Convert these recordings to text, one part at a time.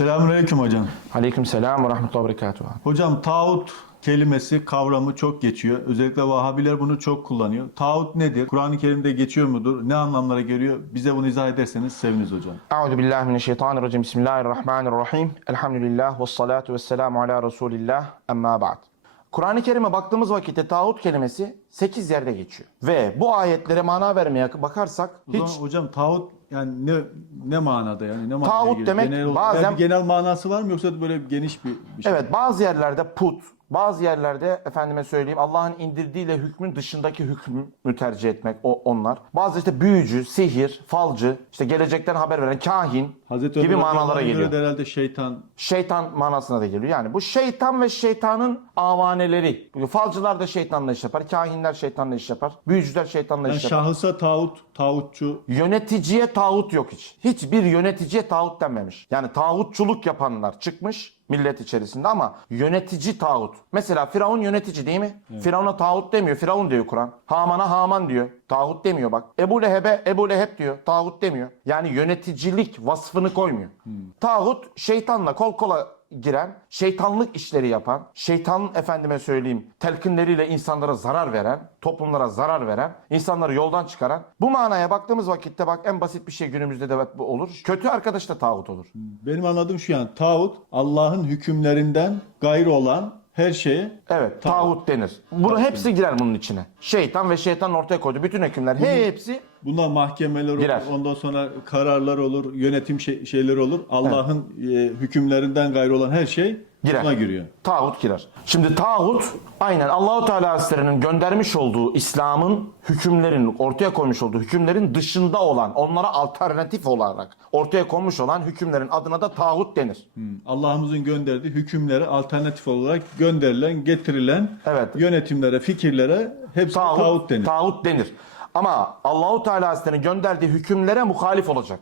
Selamünaleyküm hocam. Aleyküm selam ve rahmetullahi ve berekatuhu. Hocam tağut kelimesi, kavramı çok geçiyor. Özellikle Vahabiler bunu çok kullanıyor. Tağut nedir? Kur'an-ı Kerim'de geçiyor mudur? Ne anlamlara geliyor? Bize bunu izah ederseniz seviniriz hocam. Euzu billahi mineşşeytanirracim. Bismillahirrahmanirrahim. Elhamdülillah ve salatu ve selamu ala Resulillah. Emma ba'd. Kur'an-ı Kerim'e baktığımız vakitte tağut kelimesi 8 yerde geçiyor. Ve bu ayetlere mana vermeye bakarsak hiç hocam tağut yani ne ne manada yani ne manada Tağut demek genel, bazen- yani genel manası var mı yoksa böyle geniş bir, bir şey? Evet bazı yerlerde put, bazı yerlerde efendime söyleyeyim Allah'ın indirdiğiyle hükmün dışındaki hükmü tercih etmek o onlar. Bazı işte büyücü, sihir, falcı, işte gelecekten haber veren kahin Hazreti gibi manalara geliyor. de herhalde şeytan Şeytan manasına da geliyor. Yani bu şeytan ve şeytanın avaneleri. Falcılar da şeytanla iş yapar, kahinler şeytanla iş yapar, büyücüler şeytanla yani iş yapar. şahısa tağut, tağutçu Yöneticiye tağut yok hiç. Hiçbir yöneticiye tağut denmemiş. Yani tağutçuluk yapanlar çıkmış millet içerisinde ama yönetici tağut. Mesela Firavun yönetici değil mi? Firavun'a tağut demiyor. Firavun diyor Kur'an. Haman'a Haman diyor. Tağut demiyor bak. Ebu Leheb'e Ebu Leheb diyor. Tağut demiyor. Yani yöneticilik vasfını koymuyor. Tağut şeytanla kol kola giren, şeytanlık işleri yapan, şeytan efendime söyleyeyim telkinleriyle insanlara zarar veren, toplumlara zarar veren, insanları yoldan çıkaran. Bu manaya baktığımız vakitte bak en basit bir şey günümüzde de bu olur. Kötü arkadaş da tağut olur. benim anladığım şu yani tağut Allah'ın hükümlerinden gayrı olan her şeye Evet, Tağut. tağut denir. Bunu hepsi girer bunun içine. Şeytan ve şeytanın ortaya koyduğu bütün hükümler hepsi Bunlar mahkemeler olur, Girer. ondan sonra kararlar olur, yönetim şey, şeyleri olur. Allah'ın e, hükümlerinden gayrı olan her şey Girer. buna giriyor. Tağut girer. Şimdi tağut aynen Allahu Teala Hazretleri'nin göndermiş olduğu İslam'ın hükümlerin ortaya koymuş olduğu hükümlerin dışında olan onlara alternatif olarak ortaya konmuş olan hükümlerin adına da tağut denir. Allah'ımızın gönderdiği hükümlere alternatif olarak gönderilen, getirilen Evet. yönetimlere, fikirlere hepsi tağut, Tağut, denir. tağut denir. Ama Allahu Teala Hazretleri'nin gönderdiği hükümlere muhalif olacak.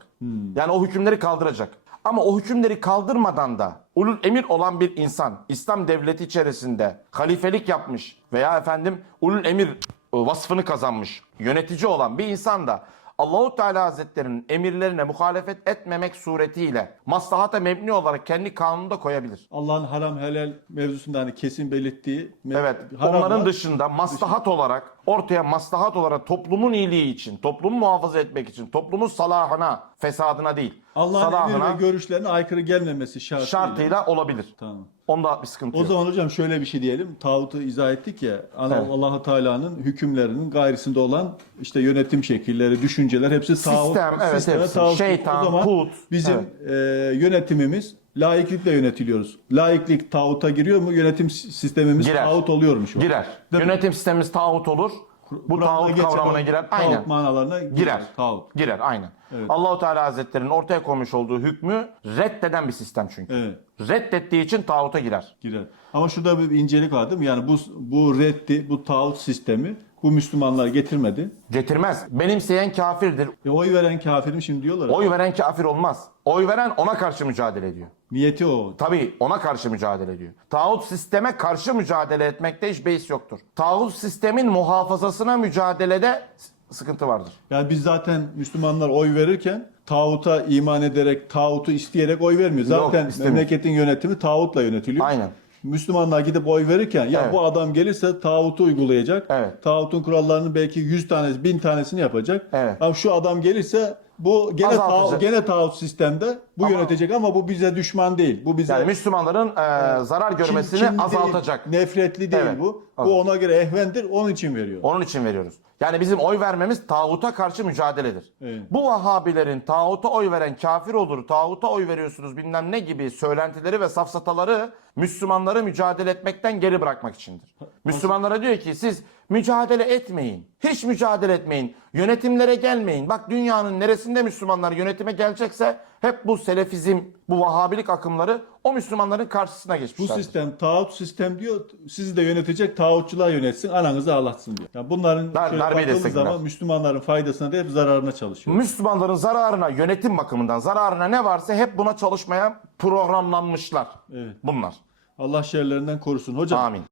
Yani o hükümleri kaldıracak. Ama o hükümleri kaldırmadan da ulul emir olan bir insan İslam devleti içerisinde halifelik yapmış veya efendim ulul emir e, vasfını kazanmış yönetici olan bir insan da Allahu Teala Hazretlerinin emirlerine muhalefet etmemek suretiyle maslahata mebni olarak kendi kanununda koyabilir. Allah'ın haram helal mevzusunda hani kesin belirttiği Evet. Onların dışında maslahat olarak ortaya maslahat olarak toplumun iyiliği için, toplumu muhafaza etmek için, toplumun salahına, fesadına değil. Allah'ın emir salahına ve görüşlerine aykırı gelmemesi şartıyla. şartıyla olabilir. Tamam. Onda bir sıkıntı O yok. zaman hocam şöyle bir şey diyelim. Tağutu izah ettik ya. Allah- Evet. Allah-u Teala'nın hükümlerinin gayrisinde olan işte yönetim şekilleri, düşünceler hepsi tağut. Sistem, evet, sisteme hepsi. tağut. Şeytan, o zaman put, Bizim e, yönetimimiz laiklikle yönetiliyoruz. Laiklik tağuta giriyor mu? Yönetim sistemimiz Girer. tağut oluyormuş. o. Girer. Değil mi? Yönetim sistemimiz tağut olur. Bu tağut kavramına girer. Tağut Aynen. manalarına girer. Girer. Tağut. Girer aynen. Evet. Allahu Teala Hazretleri'nin ortaya koymuş olduğu hükmü reddeden bir sistem çünkü. Evet. Reddettiği için tağuta girer. Girer. Ama şurada bir incelik var değil mi? Yani bu bu reddi, bu tağut sistemi bu Müslümanlar getirmedi. Getirmez. Benimseyen kafirdir. E, oy veren kafirim şimdi diyorlar. Oy veren kafir olmaz. Oy veren ona karşı mücadele ediyor. Niyeti o. Tabii ona karşı mücadele ediyor. Tağut sisteme karşı mücadele etmekte hiç beis yoktur. Tağut sistemin muhafazasına mücadelede sıkıntı vardır. Yani biz zaten Müslümanlar oy verirken tağuta iman ederek, tağutu isteyerek oy vermiyor. Zaten istemiyor. memleketin yönetimi tağutla yönetiliyor. Aynen. Müslümanlar gidip oy verirken ya Evet. bu adam gelirse tağutu uygulayacak. Evet. Tağutun kurallarını belki 100 tanesi, 1000 tanesini yapacak. Evet. Ama şu adam gelirse bu gene Azaltacak. tağut, gene tağut sistemde bu Ama- yönetecek ama bu bize düşman değil. Bu bize Yani Müslümanların e, zarar kin- görmesini kinli değil, azaltacak. nefretli değil Evet. bu. Bu ona göre ehvendir. Onun için veriyor. Onun için veriyoruz. Yani bizim oy vermemiz tağuta karşı mücadeledir. Evet. Bu Vahabilerin tağuta oy veren kafir olur, tağuta oy veriyorsunuz bilmem ne gibi söylentileri ve safsataları Müslümanları mücadele etmekten geri bırakmak içindir. Müslümanlara diyor ki siz mücadele etmeyin. Hiç mücadele etmeyin. Yönetimlere gelmeyin. Bak dünyanın neresinde Müslümanlar yönetime gelecekse hep bu selefizm, bu Vahabilik akımları o Müslümanların karşısına Bu geçmişler. sistem tağut sistem diyor. Sizi de yönetecek tağutçular yönetsin. Ananızı ağlatsın diyor. Yani bunların Dar- şöyle baktığımız zaman Müslümanların faydasına değil zararına çalışıyor. Müslümanların zararına, yönetim bakımından zararına ne varsa hep buna çalışmaya programlanmışlar. Evet. Bunlar. Allah şerlerinden korusun. Hocam Amin.